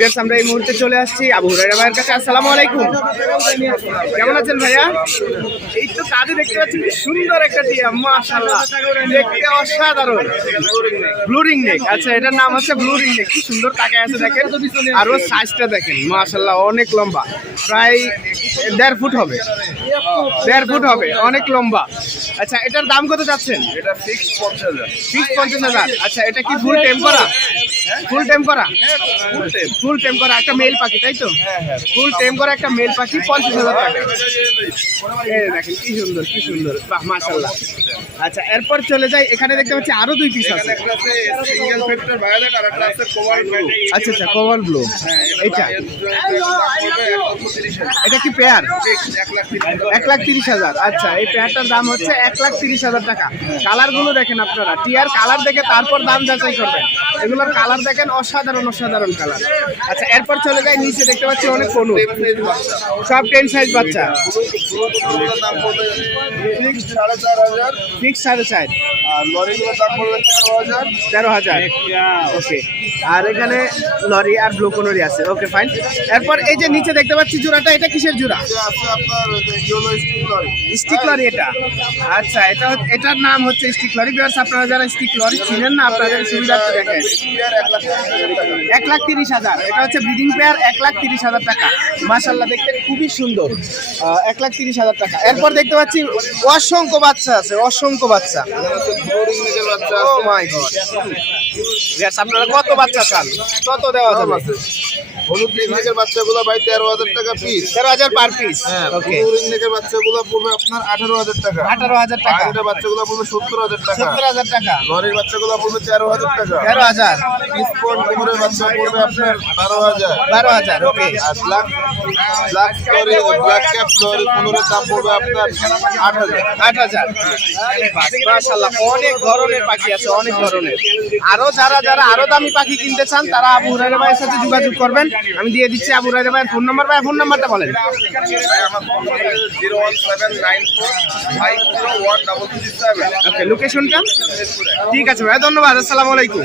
বেশ, আমরা এই মুহূর্তে চলে আসছি আবু হুরায়রা ভাইয়ের কাছে। আসসালামু আলাইকুম, কেমন আছেন ভাইয়া? এই তো কাজে দেখতে পাচ্ছি কি সুন্দর একটা টিয়া, মাশাআল্লাহ, দেখতে অসাধারণ। ব্লু রিং নেক, আচ্ছা এটার নাম হচ্ছে ব্লু রিং নেক। কি সুন্দর তাকায় আছে দেখেন, আর ওর সাইজটা দেখেন, মাশাআল্লাহ অনেক লম্বা, প্রায় 1.5 ফুট হবে, 1.5 ফুট হবে, অনেক লম্বা। আচ্ছা এটার দাম কত যাচ্ছেন? এটা ফিক্স 50,000। ফিক্স 50,000। আচ্ছা এটা কি ফুল টেম করা? ফুল টেম করা, ফুল টেম করা একটা মেল পাখি, তাই তো? ফুল টেম করা একটা মেল পাখি, 50,000 টাকা। এই দেখেন কি সুন্দর, কি সুন্দর, বাহ মাশাআল্লাহ। আচ্ছা এরপর চলে যাই, এখানে দেখতে পাচ্ছি আরো 2 পিস আছে। একটা আছে সিঙ্গেল ফ্যাক্টর ভায়োলেট আর একটা আছে কোবাল্ট ব্লু। আচ্ছা আচ্ছা, কোবাল ব্লু, এইটা এটা কি পেয়ার? 1,30,000। আচ্ছা এই পেয়ারটার দাম হচ্ছে 1,30,000 টাকা। কালার গুলো দেখেন আপনারা, টিয়ার কালার দেখে তারপর দাম যাচাই করবেন। এগুলোর কালার দেখেন, অসাধারণ অসাধারণ কালার। আচ্ছা এরপর চলে যাই নিচে, দেখতে পাচ্ছি অনেক কনু, সব 10 সাইজ বাচ্চা। দাম পড়বে ফিক্স 4,500। ফিক্স 4.5। আর লরিগুলোর দাম পড়বে 13,000। 13,000। ওকে, আর এখানে লরি আর ব্লু কোনরি আছে। Okay fine. এরপর এই যে নিচে দেখতে পাচ্ছি জোড়াটা, এটা কিসের জোড়া? এটা আছে আপনার yellow stick lorry. Stick lorry এটা। আচ্ছা এটার নাম হচ্ছে স্টিক লরি। ভিউয়ার্স আপনারা যারা স্টিক লরি চিনেন না, আপনাদের সুবিধার্থে দেখেন, 1,30,000। এটা হচ্ছে ব্রিডিং পেয়ার, 1,30,000 টাকা। মাশাআল্লাহ দেখতে খুবই সুন্দর, 1,30,000 টাকা। এরপর দেখতে পাচ্ছি অসংখ্য বাচ্চা আছে, অসংখ্য বাচ্চা। বোরিং নেকের বাচ্চা ও আছে। মাই গড। ভিউয়ার্স আপনারা কত বাচ্চা চান তত দেওয়া যাবে। হলুদ নেকের বাচ্চাগুলো ভাই 13,000 টাকা পিস। 13,000 per piece. হ্যাঁ, ওকে, বোরিং নেকের বাচ্চাগুলো পড়বে আপনার 18,000 টাকা। 18,000 টাকা। আর বাচ্চাগুলো পড়বে 70,000 টাকা। 70,000 টাকা। লরির বাচ্চাগুলো পড়বে 13,000 টাকা। 13,000। স্পট কোমরের বাচ্চা পড়বে আপনার 12,000। 12,000। ওকে, আর ব্ল্যাক ক্যাপ লরি কোমরের দাম পড়বে আপনার 8,000। 8,000। মাশাআল্লাহ অনেক ধরনের পাখি আছে, অনেক ধরনের। আরো যারা আরো দামি পাখি কিনতে চান তারা আবু হুরায়রা ভাইয়ের সাথে যোগাযোগ করবেন। আমি দিয়ে দিচ্ছি আবু হুরায়রা ভাইয়ের ফোন নাম্বার। ভাই ফোন নাম্বারটা বলেন। ভাই আমার ফোন নম্বর 01794501337। ওকে, লোকেশনটা? ঠিক আছে ভাই, ধন্যবাদ। আসসালামু আলাইকুম।